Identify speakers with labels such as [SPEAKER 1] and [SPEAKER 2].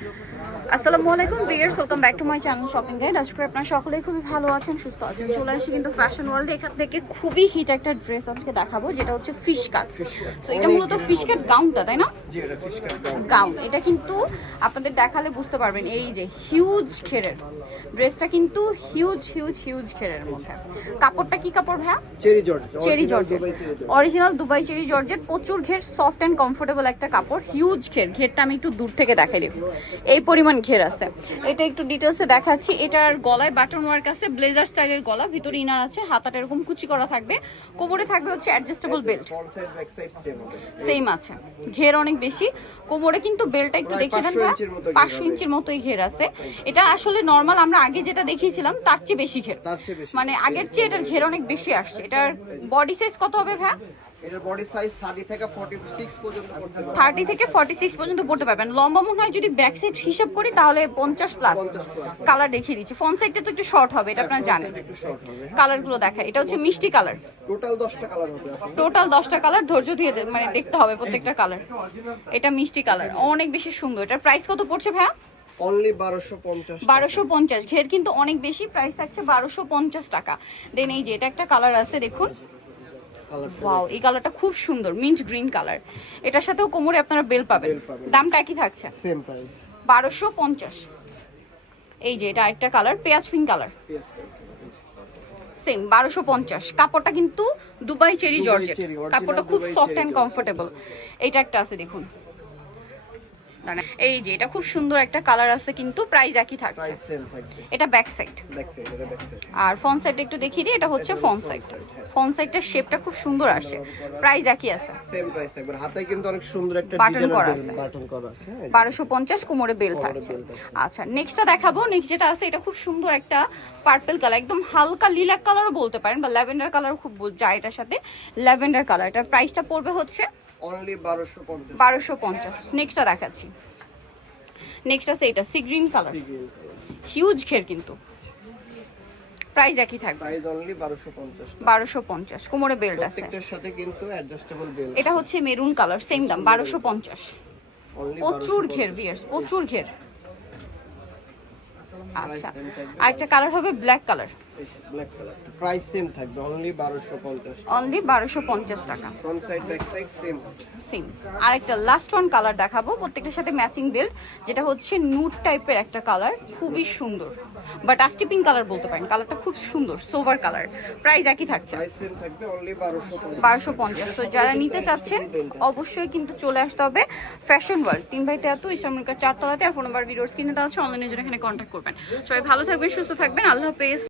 [SPEAKER 1] Thank you. আসসালামু আলাইকুম viewers welcome back to my channel shopping guide করে আপনারা সকলেই খুবই ভালো আছেন সুস্থ আছেন। চলে আসি কিন্তু ফ্যাশন ওয়ার্ল্ডে এখান থেকে খুবই হিট একটা ড্রেস আজকে দেখাবো যেটা হচ্ছে ফিশ কাট সো এটা মূলত ফিশ কাট গাউনটা তাই না? গাউন এটা কিন্তু আপনাদের দেখালে বুঝতে পারবেন এই যে হিউজ ঘেরের ড্রেসটা কিন্তু হিউজ হিউজ হিউজ ঘেরের মধ্যে। কাপড়টা কি কাপড় ভাইয়া?
[SPEAKER 2] Cherry george
[SPEAKER 1] cherry georgette original Dubai cherry georgette প্রচুর ঘের সফট অ্যান্ড কমফোর্টেবল একটা কাপড় হিউজ ঘের। ঘেরটা আমি একটু দূর থেকে দেখাই দেব। এই পরিমাণ ঘের আছে। এটা একটু ডিটেলসে দেখাচ্ছি। এটার গলায় বাটন ওয়ার্ক আছে ব্লেজার স্টাইলের গলা ভিতরে ইনার আছে হাতাটা এরকম কুচি করা থাকবে। কোমরে থাকবে হচ্ছে অ্যাডজাস্টেবল বেল্ট
[SPEAKER 2] সেম
[SPEAKER 1] আছে। ঘের অনেক বেশি। কোমরে কিন্তু বেল্টটা একটু দেখিয়ে দেন
[SPEAKER 2] 500
[SPEAKER 1] ভাইয়া।
[SPEAKER 2] ইঞ্চির মতো ঘের
[SPEAKER 1] পাঁচশো ইঞ্চির মতোই ঘের আছে। এটা আসলে নর্মাল আমরা আগে যেটা দেখিয়েছিলাম তার চেয়ে বেশি ঘের।
[SPEAKER 2] তার চেয়ে বেশি।
[SPEAKER 1] মানে আগের চেয়ে এটার ঘের অনেক বেশি আসছে। এটার বডি সাইজ কত হবে ভাইয়া
[SPEAKER 2] এটার বডি সাইজ 30 থেকে 46 পর্যন্ত করতে পারবে
[SPEAKER 1] থার্টি থেকে ফর্টি সিক্স পর্যন্ত পড়তে পারবেন। লম্বা মনে হয় যদি ব্যাক সাইড হিসাব করি তাহলে পঞ্চাশ প্লাস কালার দেখিয়ে দিচ্ছি। ফ্রন্ট সাইডটা তো একটু শর্ট হবে এটা আপনারা জানেন।
[SPEAKER 2] একটু শর্ট হবে
[SPEAKER 1] কালারগুলো দেখা এটা হচ্ছে মিষ্টি কালার
[SPEAKER 2] টোটাল 10টা কালার হবে
[SPEAKER 1] টোটাল দশটা কালার ধৈর্য দিয়ে মানে দেখতে হবে প্রত্যেকটা কালার এটা মিষ্টি কালার অনেক বেশি সুন্দর। এটার প্রাইস কত পড়ছে ভাইয়া?
[SPEAKER 2] অনলি 1250
[SPEAKER 1] বারোশো পঞ্চাশ। ঘের কিন্তু অনেক বেশি। প্রাইস থাকছে বারোশো পঞ্চাশ টাকা। দেন এই যে এটা একটা কালার আছে দেখুন।
[SPEAKER 2] কালার
[SPEAKER 1] ওয়াও এই কালারটা খুব সুন্দর মিন্ট গ্রিন কালার এটার সাথেও কোমরে আপনারা বেল পাবেন। দামটা একই থাকছে।
[SPEAKER 2] সেম প্রাইস
[SPEAKER 1] বারোশো পঞ্চাশ। এই যে এটা আরেকটা কালার পেঁয়াজ পিঙ্ক কালার সেম বারোশো পঞ্চাশ। কাপড়টা কিন্তু দুবাই চেরি জর্জেট কাপড়টা খুব সফট
[SPEAKER 2] এন্ড
[SPEAKER 1] কমফোর্টেবল এটা একটা আছে দেখুন। দাঁড়ান। এই যে এটা খুব সুন্দর একটা কালার আছে কিন্তু প্রাইস একই থাকছে। এটা ব্যাক সাইড
[SPEAKER 2] সাইড সাইড
[SPEAKER 1] আর ফ্রন্ট সাইডটা একটু দেখিয়ে দিই এটা হচ্ছে ফ্রন্ট সাইড ফ্রন্ট সাইডটার শেপটা খুব সুন্দর আসছে। প্রাইস একই আছে।
[SPEAKER 2] সেম প্রাইস থাকবে। হাতে কিন্তু অনেক সুন্দর একটা
[SPEAKER 1] Button করা আছে।
[SPEAKER 2] বাটন করা আছে হ্যাঁ,
[SPEAKER 1] কোমরে বেল থাকছে। আচ্ছা নেক্সটটা দেখাবো। নেক্সট যেটা আছে এটা খুব সুন্দর একটা পার্পল কালার একদম হালকা লিলাক কালারও বলতে পারেন বা ল্যাভেন্ডার কালার খুব যায় এটার সাথে। ল্যাভেন্ডার কালার এটার প্রাইসটা পড়বে হচ্ছে
[SPEAKER 2] অনলি 1250
[SPEAKER 1] বারোশো পঞ্চাশ। নেক্সটটা দেখাচ্ছি। নেক্সট আছে এটা সি গ্রিন কালার হিউজ ঘের কিন্তু। প্রাইস একই থাকবে।
[SPEAKER 2] প্রাইস অনলি 1250
[SPEAKER 1] বারোশো পঞ্চাশ কোমরে বেল্ট আছে।
[SPEAKER 2] প্রত্যেকটার সাথে কিন্তু অ্যাডজাস্টেবল বেল্ট
[SPEAKER 1] এটা হচ্ছে মেরুন কালার সেম দাম বারোশো পঞ্চাশ।
[SPEAKER 2] অনলি
[SPEAKER 1] প্রচুর ঘের বিয়ার্স প্রচুর ঘের আচ্ছা আরেকটা কালার হবে black colour
[SPEAKER 2] black colour price same থাকবে অনলি 1250
[SPEAKER 1] অনলি বারোশো পঞ্চাশ টাকা।
[SPEAKER 2] Front side back side same
[SPEAKER 1] same আরেকটা লাস্ট ওয়ান কালার দেখাবো প্রত্যেকটার সাথে ম্যাচিং বেল্ট যেটা হচ্ছে নুট টাইপের একটা কালার খুবই সুন্দর। বাট আস্টি পিঙ্ক কালার বলতে পারেন কালারটা খুব সুন্দর সোভার কালার প্রাইস একই থাকছে।
[SPEAKER 2] প্রাইস সেম থাকবে অনলি 1250
[SPEAKER 1] বারোশো পঞ্চাশ। তো যারা নিতে চাচ্ছেন অবশ্যই কিন্তু চলে আসতে হবে ফ্যাশন ওয়ার্ল্ড তিন বাই তেয়াত্তর ইসলামিকার চারতলাতে আর ফোন নাম্বার ভিডিওস কিনে দেওয়া হচ্ছে অনলাইনে জন্য এখানে কন্ট্যাক্ট করবেন। সবাই ভালো থাকবেন সুস্থ থাকবেন। আল্লাহ হাফেজ।